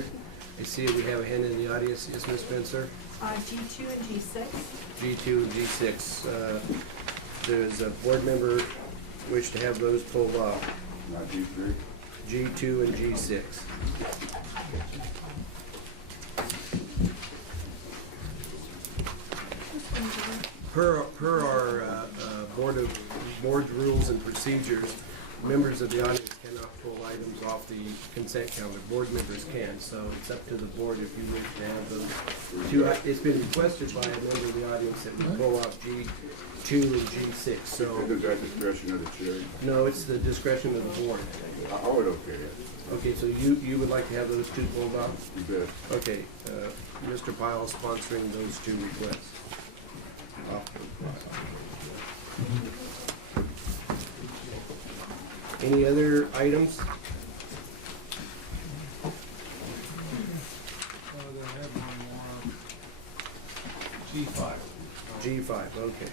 board. I see we have a hand in the audience. Yes, Ms. Spencer? G2 and G6. G2 and G6. Does a board member wish to have those pulled off? Not G3. G2 and G6. Per our board rules and procedures, members of the audience cannot pull items off the consent calendar. Board members can, so it's up to the board if you wish to have those two. It's been requested by a member of the audience that we pull off G2 and G6. So Isn't that discretion of the chair? no, it's the discretion of the board. I would okay it. Okay, so you would like to have those two pulled off? You bet. Okay, Mr. Pyle is sponsoring those two requests. Any other items? They have one more. G5. G5, okay.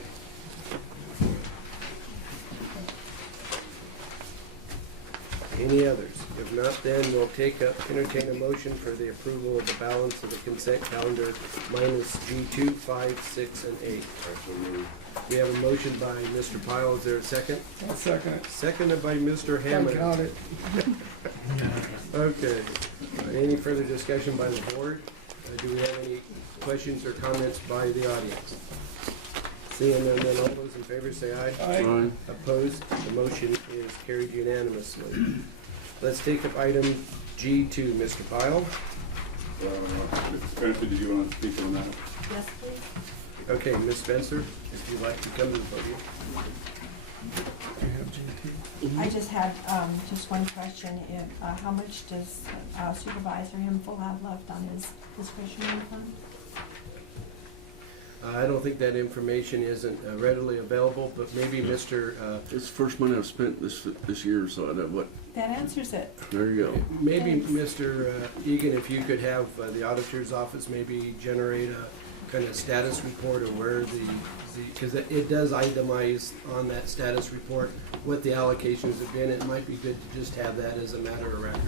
Any others? If not, then we'll entertain a motion for the approval of the balance of the consent calendar minus G2, 5, 6, and 8. Absolutely. We have a motion by Mr. Pyle. Is there a second? I'll second it. Seconded by Mr. Can't Hammond. count it. Okay. Any further discussion by the board? Do we have any questions or comments by the audience? Seeing none, then all those in favor say aye. Aye. Opposed? The motion is carried unanimously. Let's take up item G2, Mr. Pyle. Mr. Spencer, did you want to speak on that? Yes, please. Okay, Ms. Spencer, if you'd like to come to the podium. I just had just one question. How much does Supervisor Hempel have left on his discretionary fund? I don't think that information isn't readily available, but maybe Mr. It's the first money I've spent this year, so I know what. That answers it. There you go. Maybe Thanks. Mr. Egan, if you could have the auditor's office maybe generate a kind of status report of where because it does itemize on that status report what the allocations have been. It might be good to just have that as a matter of record.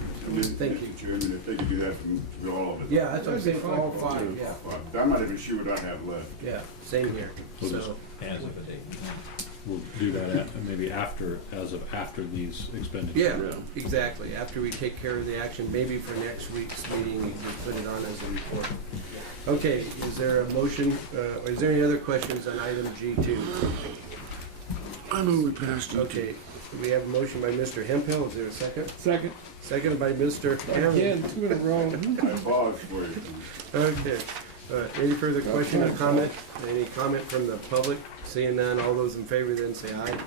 Thank you. Mr. Chairman, if they could do that for all of it. Yeah, that's what I'm saying, for all five, yeah. I'm not even sure what I have left. Yeah, same here. We'll So, just, as of a date. We'll do that maybe after these expenditures. yeah, exactly. After we take care of the action, maybe for next week's meeting, we can put it on as a report. Okay, is there a motion, is there any other questions on item G2? I know we passed it. Okay, we have a motion by Mr. Hempel. Is there a second? Second. Seconded by Mr. Hammond. Again, 2 in a row. I apologize for you. Okay. Any further question or comment? Any comment from the public? Seeing none, all those in favor then say aye.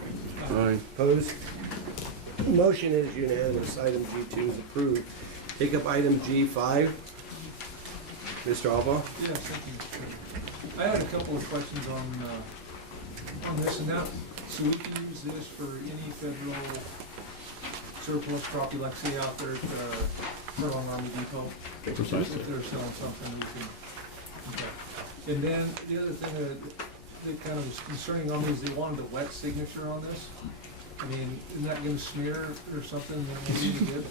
Aye. Opposed? Motion is unanimous. Item G2 is approved. Take up item G5. Mr. Alba? Yes, thank you. I had a couple of questions on this, and now, so we can use this for any federal surplus property, like say out there at Furlong Army Depot. Precisely. If they're selling something, we can, okay. And then the other thing that kind of was concerning on me is they wanted a wet signature on this. I mean, isn't that gonna smear or something that maybe you did?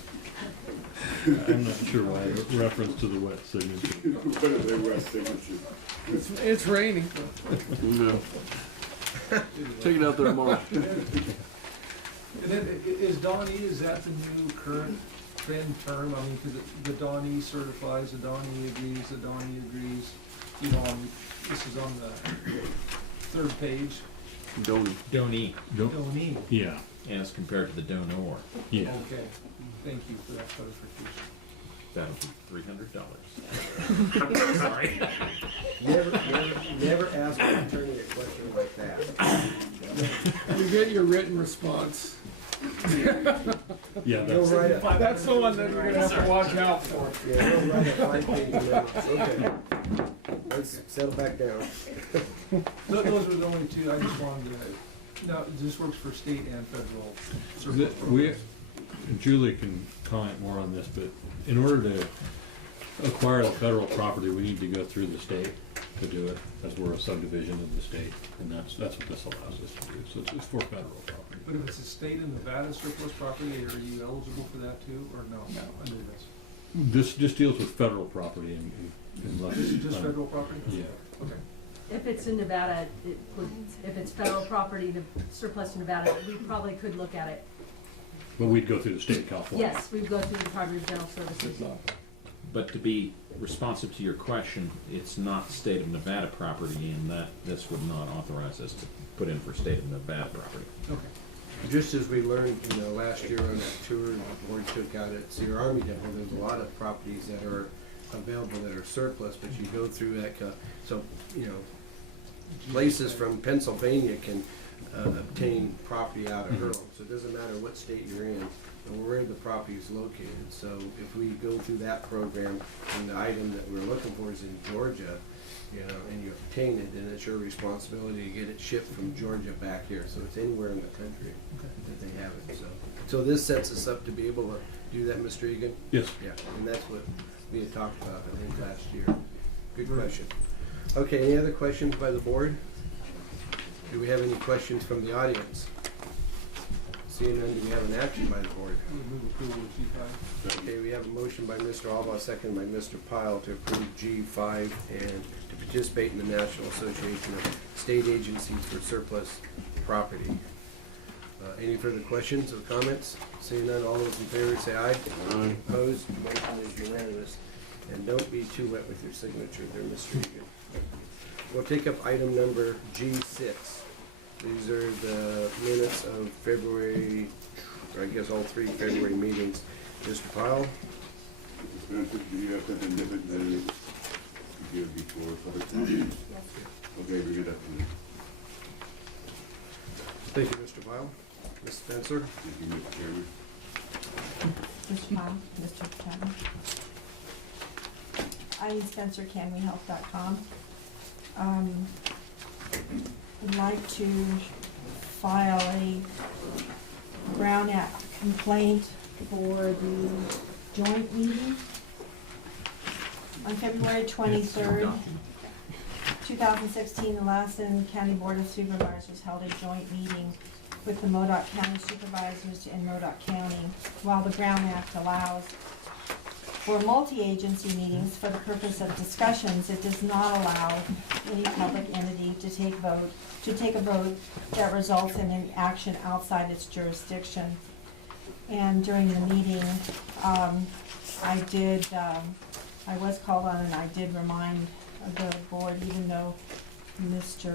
I'm not sure why reference to the wet signature. What are they wet signatures? It's raining. No. Take it out there tomorrow. And then, is Dawn E, is that the new current trend term? I mean, because the Dawn E certifies, the Dawn E agrees, the Dawn E agrees. You know, this is on the third page. Don't. Donee. Dawn E. Yeah, as compared to the donor. yeah. Okay, thank you for that clarification. That'll be $300. Sorry. Never ask an attorney a question like that. You get your written response. Yeah, You'll write a, That's the one that you're gonna have to watch out for. yeah, you'll write a 5-page memo. Okay. Let's settle back down. Those were the only two, I just wanted to, now, this works for state and federal surplus programs. Julie can comment more on this, but in order to acquire the federal property, we need to go through the state to do it, as we're a subdivision of the state, and that's what this allows us to do. So it's for federal property. But if it's a state of Nevada surplus property, are you eligible for that too, or no? No. Under this? This just deals with federal property and less. This is just federal property? Yeah. Okay. If it's in Nevada, it would, if it's federal property, the surplus to Nevada, we probably could look at it. But we'd go through the state of California. Yes, we'd go through the Department of General Services. But to be responsive to your question, it's not state of Nevada property, and that this would not authorize us to put in for state of Nevada property. Okay. Just as we learned, last year on that tour the board took out at Sierra Army Depot, there's a lot of properties that are available that are surplus, but you go through that, so, places from Pennsylvania can obtain property out of Hurley. So it doesn't matter what state you're in or where the property is located. So if we go through that program and the item that we're looking for is in Georgia, and you obtain it, then it's your responsibility to get it shipped from Georgia back here. So it's anywhere in the country that they have it. So this sets us up to be able to do that, Mr. Egan? Yes. Yeah, and that's what we had talked about, I think, last year. Good question. Okay, any other questions by the board? Do we have any questions from the audience? Seeing none, do we have an action by the board? Move approval of G5. Okay, we have a motion by Mr. Alba, second by Mr. Pyle to approve G5 and to participate in the National Association of State Agencies for Surplus Property. Any further questions or comments? Seeing none, all those in favor say aye. Aye. Opposed, motion is unanimous. And don't be too wet with your signature there, Mr. Egan. We'll take up item number G6. These are the minutes of February, or I guess all 3 February meetings. Mr. Pyle? Mr. Spencer, do you have something different than you did before public comment? Yes. Okay, bring it up to me. Thank you, Mr. Pyle. Ms. Spencer? Thank you, Mr. Chairman. Mr. Pyle, Mr. Chapman. I'm Spencer, canwehelp.com. I'd like to file a Brown Act complaint for the joint meeting on February 23rd, 2016. The Lassen County Board of Supervisors held a joint meeting with the Modoc County Supervisors in Modoc County. While the Brown Act allows for multi-agency meetings for the purpose of discussions, it does not allow any public entity to take a vote that results in an action outside its jurisdiction. And during the meeting, I was called on and I did remind the board, even though Mr.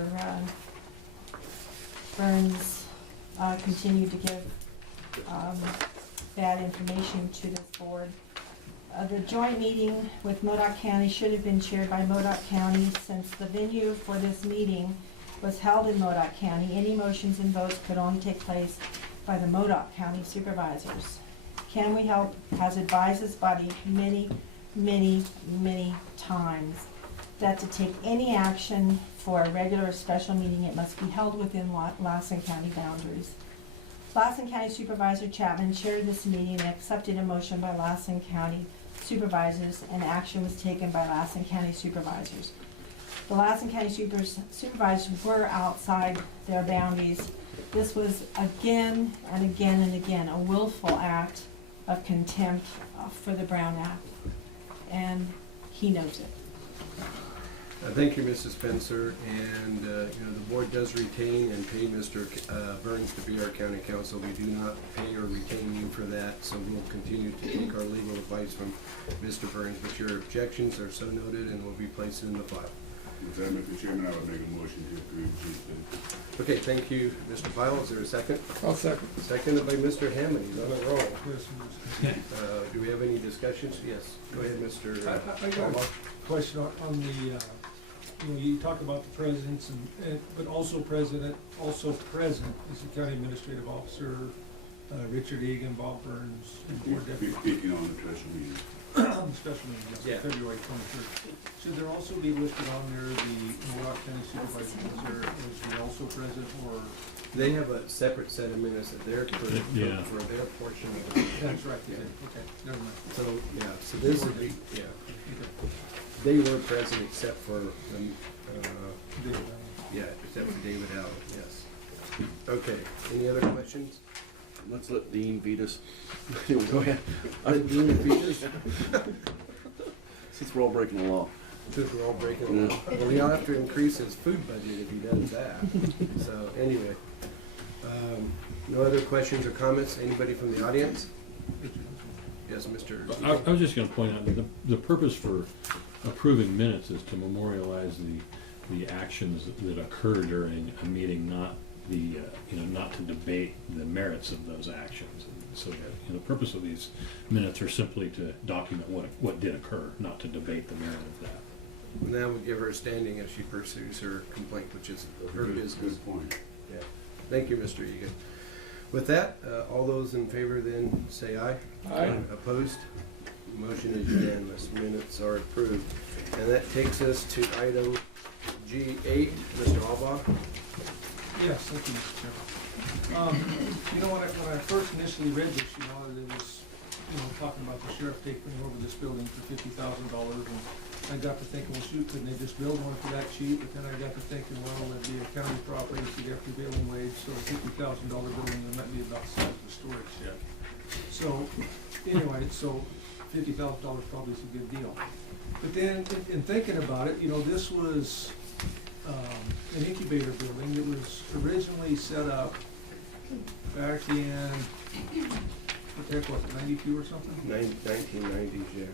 Burns continued to give bad information to this board. The joint meeting with Modoc County should have been chaired by Modoc County. Since the venue for this meeting was held in Modoc County, any motions and votes could only take place by the Modoc County Supervisors. Can We Help has advised this body many, many, many times that to take any action for a regular or special meeting, it must be held within Lassen County boundaries. Lassen County Supervisor Chapman chaired this meeting and accepted a motion by Lassen County Supervisors, and action was taken by Lassen County Supervisors. The Lassen County Supervisors were outside their boundaries. This was again and again and again a willful act of contempt for the Brown Act, and he knows it. Thank you, Mrs. Spencer, and, the board does retain and pay Mr. Burns to be our county counsel. We do not pay or retain you for that, so we'll continue to take our legal advice from Mr. Burns, but your objections are so noted and will be placed in the file. With that, Mr. Chairman, I would make a motion to approve G6. Okay, thank you, Mr. Pyle. Is there a second? I'll second. Seconded by Mr. Hammond. He's on a roll. Yes, Do we have any discussions? Yes. Go ahead, Mr. I got Alba. a question on the, you talk about the presidents but also present is the county administrative officer, Richard Egan, Bob Burns, and board deputy. Speaking on the special meeting. Special meeting, yes, Yeah. February 23rd. Should there also be listed on there the Modoc County Supervisor, is he also present, or? They have a separate set of minutes that they're for Yeah. their portion of it. That's right, they did, okay, never mind. So, yeah, so this would be, yeah. Okay. They were present except for, They, yeah, except for David Allen, yes. Okay, any other questions? let's let Dean feed us. Anyway, go ahead. Let Dean feed us. Since we're all breaking the law. Since we're all breaking the law. Well, he'll have to increase his food budget if he does that. So, anyway. No other questions or comments? Anybody from the audience? Yes, Mr. I was just gonna point out that the purpose for approving minutes is to memorialize the actions that occur during a meeting, not not to debate the merits of those actions. So, the purpose of these minutes are simply to document what did occur, not to debate the merit of that. And that would give her a standing if she pursues her complaint, which is her business. Good point. Yeah. Thank you, Mr. Egan. With that, all those in favor then say aye. Aye. Opposed? Motion is unanimous. Minutes are approved. And that takes us to item G8, Mr. Albaugh. Yes, thank you, Mr. Chairman. When I first initially read this, it was, talking about the sheriff taking over this building for $50,000, and I got to thinking, well, shoot, couldn't they just build one for that cheap? But then I got to thinking, well, it'd be a county property, so you have prevailing wage, so a $50,000 building, it might be about the size of a storage shed. So, anyway, so $50,000 probably is a good deal. But then, in thinking about it, this was an incubator building that was originally set up back in, what the heck was it, 92 or something? 1990s, yeah.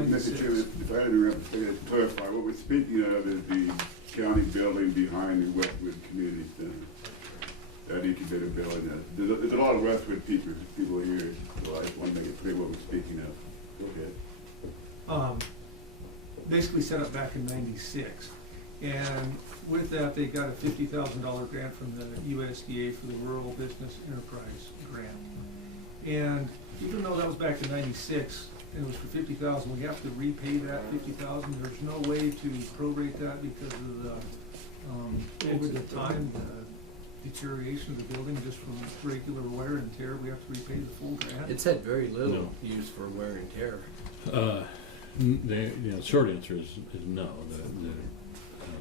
Mr. Chairman, if I had to clarify, what we're speaking of is the county building behind the Westwood Community Center. That incubator building, there's a lot of Westwood people here, so I just want to make it clear what we're speaking of. Go ahead. Basically set up back in 96. And with that, they got a $50,000 grant from the USDA for the Rural Business Enterprise Grant. And even though that was back in 96, and it was for $50,000, we have to repay that $50,000. There's no way to prorate that because of the, over the time, the deterioration of the building just from regular wear and tear. We have to repay the full grant. It's had very little No. use for wear and tear. The short answer is no. The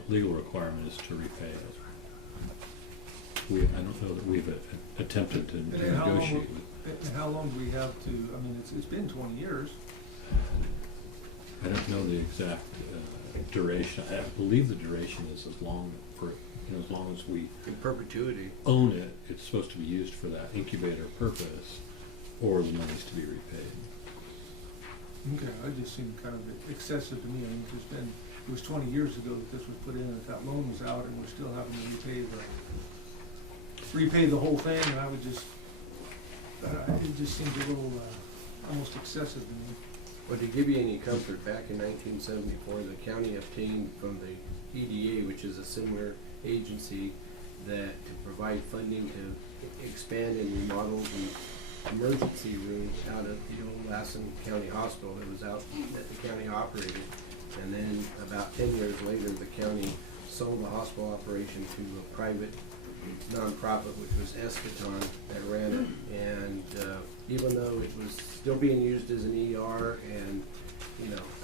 legal requirement is to repay it. I don't know that we've attempted to negotiate. And how long do we have to, it's been 20 years. I don't know the exact duration. I believe the duration is as long as we In perpetuity. own it, it's supposed to be used for that incubator purpose, or the money's to be repaid. Okay, it just seemed kind of excessive to me. It was 20 years ago that this was put in, and that loan was out, and we're still having to repay the whole thing, and I would just, it just seemed a little, almost excessive to me. Well, to give you any comfort, back in 1974, the county obtained from the EDA, which is a similar agency, that to provide funding to expand and remodel the emergency room out of the old Lassen County Hospital that was out that the county operated. And then about 10 years later, the county sold the hospital operation to a private nonprofit, which was Eschaton, that ran it. And even though it was still being used as an ER and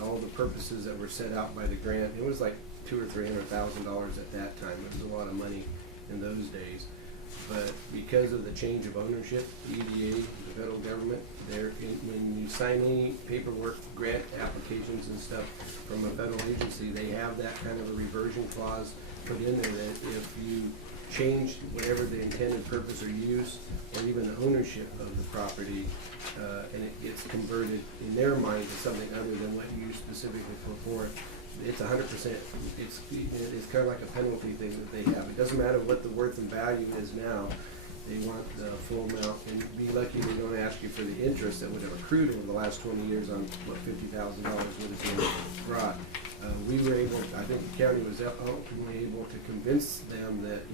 all the purposes that were set out by the grant, it was like $200,000 or $300,000 at that time. It was a lot of money in those days. But because of the change of ownership, the EDA, the federal government, when you sign any paperwork, grant applications and stuff from a federal agency, they have that kind of a reversion clause put in there that if you change whatever the intended purpose or use, or even the ownership of the property, and it gets converted in their mind to something other than what you specifically put for it, it's 100%. It's kind of like a penalty thing that they have. It doesn't matter what the worth and value is now. They want the full amount, and be lucky they don't ask you for the interest that would have accrued over the last 20 years on what $50,000 would have been brought. We were able, I think the county was ultimately able to convince them that,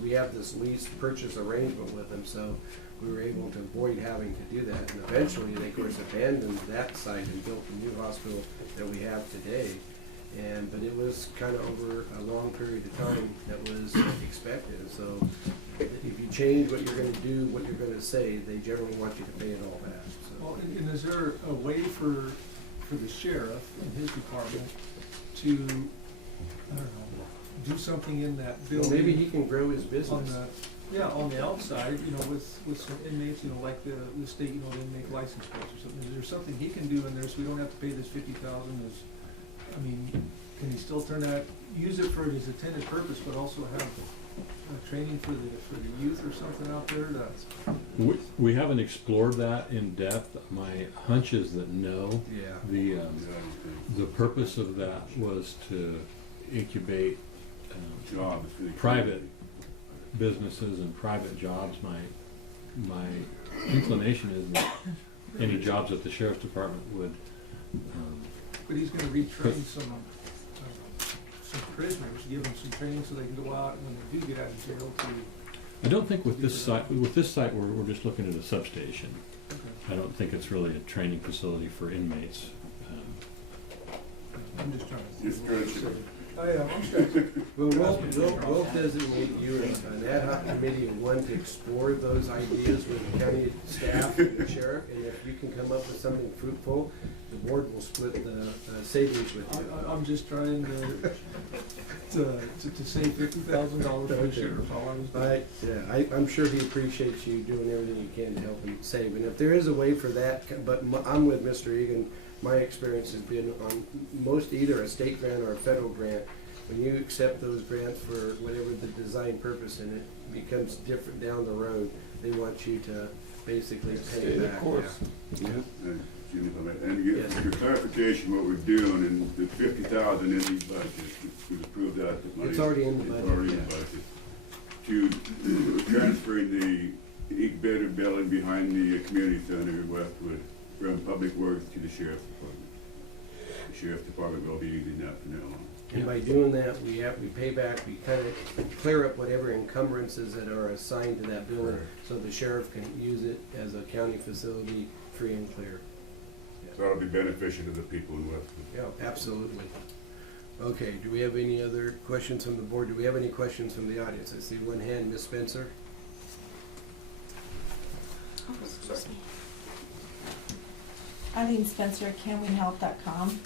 we have this lease purchase arrangement with them, so we were able to avoid having to do that. And eventually, they of course abandoned that site and built the new hospital that we have today. But it was kind of over a long period of time that was expected. So if you change what you're going to do, what you're going to say, they generally want you to pay it all back. So. Well, and is there a way for the sheriff and his department to, I don't know, do something in that Well, building? maybe he can grow his business. Yeah, on the outside, you know, with some inmates, you know, like the state, you know, the inmate license plates or something, is there something he can do in there so we don't have to pay this 50,000? I mean, can he still turn that, use it for his intended purpose, but also have training for the youth or something out there? That's We haven't explored that in depth. My hunch is that no. Yeah. The purpose of that was to incubate Jobs for the private businesses and private jobs. My inclination is that any jobs that the sheriff's department would But he's gonna retrain some prisoners, give them some training so they can go out when they do get out of jail to. I don't think with this site, we're just looking at a substation. Okay. I don't think it's really a training facility for inmates. I'm just trying to. You're stretching. I am, I'm stretching. Well, we'll designate you as an ad hoc committee of one to explore those ideas with the county staff and the sheriff, and if you can come up with something fruitful, the board will split the savings with you. I'm just trying to save $50,000 for the sheriff, all I was doing. I'm sure he appreciates you doing everything you can to help him save, and if there is a way for that, but I'm with Mr. Egan. My experience has been on most either a state grant or a federal grant. When you accept those grants for whatever the design purpose in it becomes different down the road, they want you to basically pay Stay the back. course. Yeah. Jimmy, if I may, and you get your clarification, what we're doing, and the 50,000 in the budget, we've approved that. The money- It's already in the budget, It's already in yeah. the budget. To transferring the eight-bedroom building behind the community center in Westwood from Public Works to the Sheriff's Department. The Sheriff's Department will be using that from now on. And by doing that, we pay back, we kind of clear up whatever encumbrances that are assigned to that building, so the sheriff can use it as a county facility, free and clear. So that'll be beneficial to the people in Westwood. Yeah, absolutely. Okay, do we have any other questions from the board? Do we have any questions from the audience? I see one hand, Ms. Spencer. Eileen Spencer, canwehelp.com.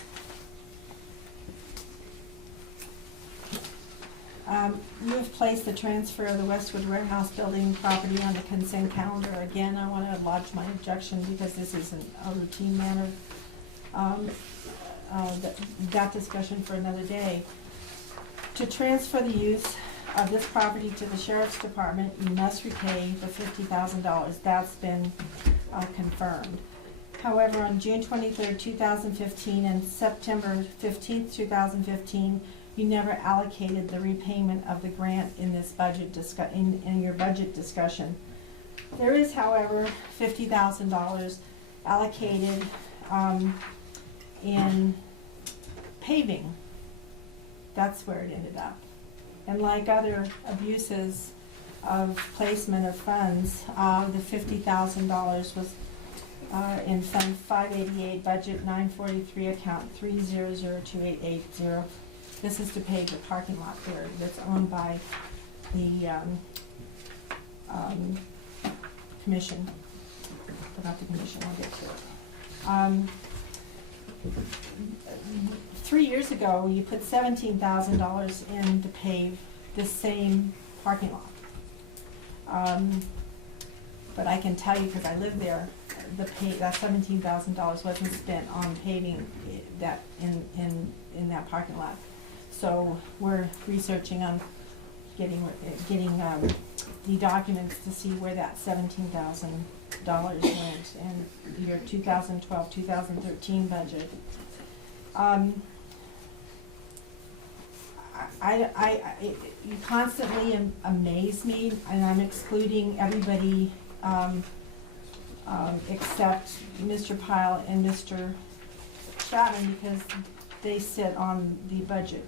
You have placed the transfer of the Westwood Warehouse Building property on the consent calendar. Again, I want to lodge my objection because this isn't a routine matter. That discussion for another day. To transfer the use of this property to the Sheriff's Department, you must repay the $50,000. That's been confirmed. However, on June 23rd, 2015 and September 15th, 2015, you never allocated the repayment of the grant in this budget in your budget discussion. There is, however, $50,000 allocated in paving. That's where it ended up. And like other abuses of placement of funds, the $50,000 was in Fund 588, Budget 943, Account 3002880. This is to pave the parking lot there that's owned by the commission. But not the commission, I'll get to it. 3 years ago, you put $17,000 in to pave this same parking lot. But I can tell you, because I live there, that $17,000 wasn't spent on paving that in that parking lot. So we're researching on getting the documents to see where that $17,000 went in your 2012-2013 budget. You constantly amaze me, and I'm excluding everybody except Mr. Pyle and Mr. Chapman because they sit on the budget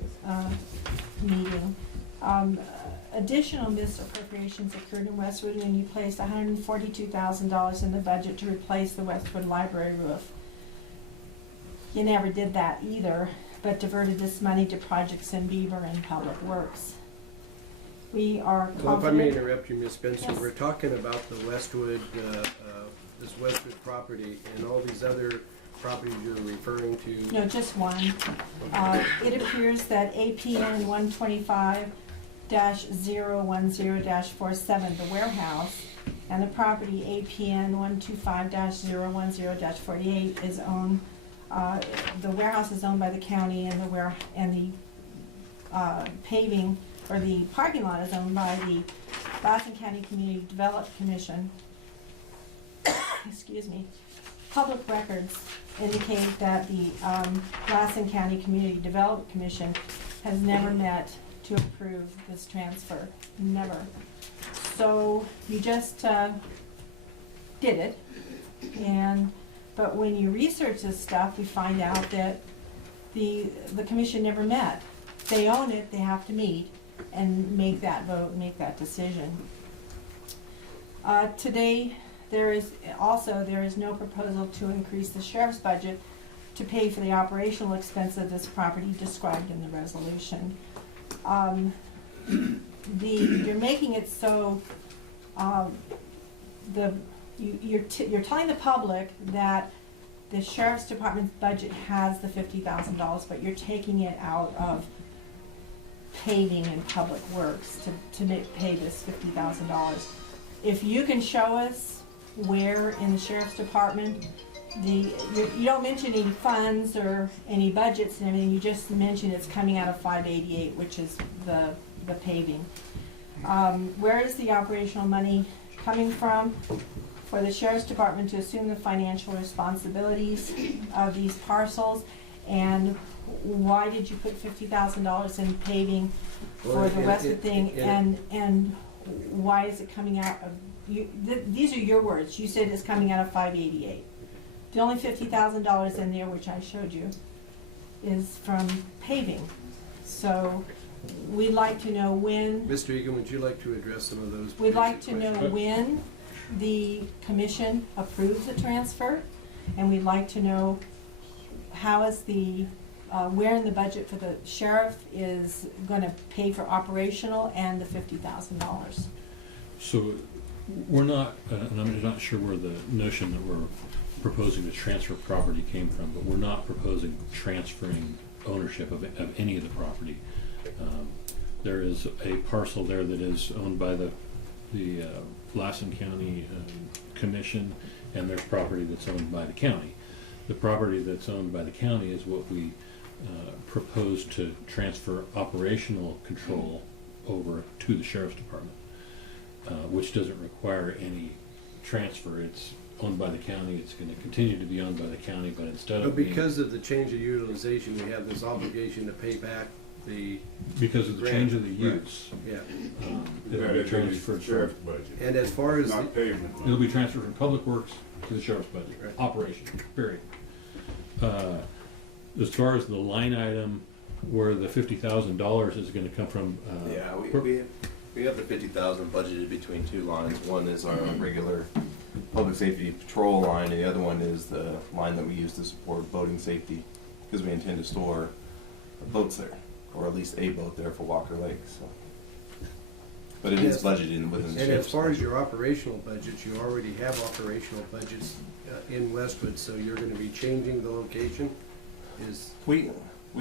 meeting. Additional misappropriations occurred in Westwood when you placed $142,000 in the budget to replace the Westwood Library roof. You never did that either, but diverted this money to projects in Beaver and Public Works. We are confident. Well, if I may interrupt you, Ms. Spencer, Yes. we're talking about the Westwood, this Westwood property and all these other properties you're referring to. No, just one. It appears that APN 125 47, the warehouse, and the property APN 125-010-48 is owned, the warehouse is owned by the county, and the paving, or the parking lot is owned by the Lassen County Community Development Commission. Excuse me. Public records indicate that the Lassen County Community Development Commission has never met to approve this transfer, never. So you just did it, but when you research this stuff, we find out that the commission never met. They own it, they have to meet and make that vote, make that decision. Today, there is no proposal to increase the sheriff's budget to pay for the operational expense of this property described in the resolution. You're making it so, you're telling the public that the sheriff's department's budget has the $50,000, but you're taking it out of paving and public works to pay this $50,000. If you can show us where in the sheriff's department you don't mention any funds or any budgets and everything, you just mention it's coming out of 588, which is the paving. Where is the operational money coming from for the sheriff's department to assume the financial responsibilities of these parcels? And why did you put $50,000 in paving for the rest of the thing? And why is it coming out of, these are your words, you said it's coming out of 588. The only $50,000 in there, which I showed you, is from paving. So we'd like to know when. Mr. Egan, would you like to address some of those? We'd like to know questions? when the commission approves the transfer, and we'd like to know how is where in the budget for the sheriff is going to pay for operational and the $50,000. So we're not, and I'm not sure where the notion that we're proposing to transfer property came from, but we're not proposing transferring ownership of any of the property. There is a parcel there that is owned by the Lassen County Commission, and there's property that's owned by the county. The property that's owned by the county is what we propose to transfer operational control over to the sheriff's department, which doesn't require any transfer. It's owned by the county. It's going to continue to be owned by the county, but instead of because of the change of utilization, we have this obligation to pay back because of the change of the Right. use, Yeah. it'll be transferred Sheriff's from, budget, And as far as not pavement. it'll be transferred from public works to the sheriff's budget, Right. operation, period. As far as the line item where the $50,000 is going to come from, Yeah, we have the 50,000 budgeted between two lines. One is our regular public safety patrol line, and the other one is the line that we use to support boating safety, because we intend to store boats there, or at least a boat there for Walker Lake, so. But it is Yes. budgeted within the And as sheriff's far as budget. your operational budgets, you already have operational budgets in Westwood, so you're going to be changing the location? We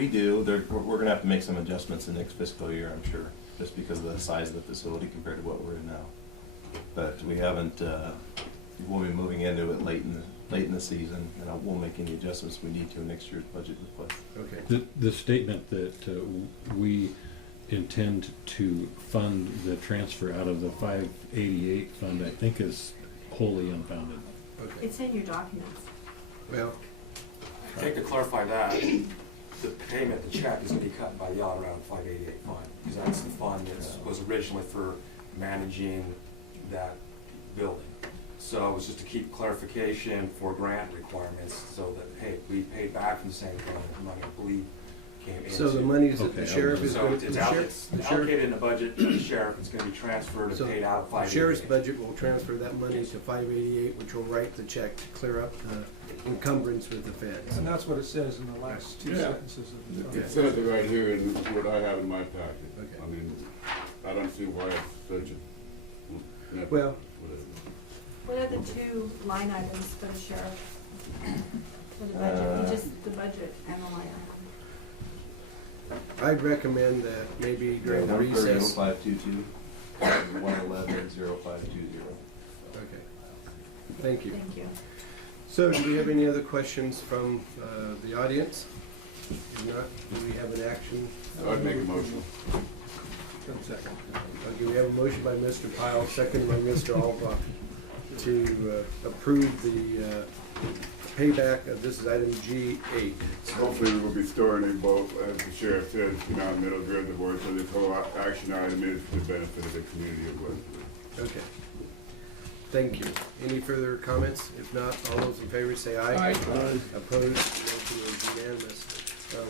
do. We're gonna have to make some adjustments in next fiscal year, I'm sure, just because of the size of the facility compared to what we're in now. But we haven't, we'll be moving into it late in the season, and we'll make any adjustments we need to in next year's budget request. Okay. the statement that we intend to fund the transfer out of the 588 fund, I think, is wholly unfounded. Okay. It's in your documents. Well, I think to clarify that, the payment, the check is gonna be cut by the audit around 588 fund, because that's the fund that was originally for managing that building. So it was just to keep clarification for grant requirements, so that, hey, we paid back from the same fund, the money, I believe, came into. so the monies that Okay, the sheriff is So going it's to, it's allocated in the budget to the sheriff, it's gonna be transferred and So paid out at the sheriff's 588. budget will transfer that money to 588, which will write the check to clear up the encumbrance with the feds. And that's what it says in the last two Yeah. sentences of the. It says it right here in what I have in my packet. Okay. I mean, I don't see why it's such a. Well, Whatever. What are the two line items for the sheriff? For the budget, just the budget and the line item. I'd recommend that maybe during the 130, recess. 0522, 111, 0520. Okay, thank you. Thank you. So, do we have any other questions from the audience? If not, do we have an action? I'd make a motion. Okay, we have a motion by Mr. Pyle, second by Mr. Alba, to approve the payback. This is item G8. Hopefully we will be storing a boat, as the sheriff said, Mount Middle Reservoir, so this whole action item is for the benefit of the community of Westwood. Okay. Thank you. Any further comments? If not, all those in favor say aye. Aye. Opposed? Motion is unanimous.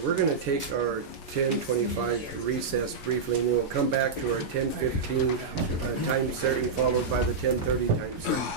We're gonna take our 10:25 recess briefly, and then we'll come back to our 10:15 time certain, followed by the 10:30 time certain.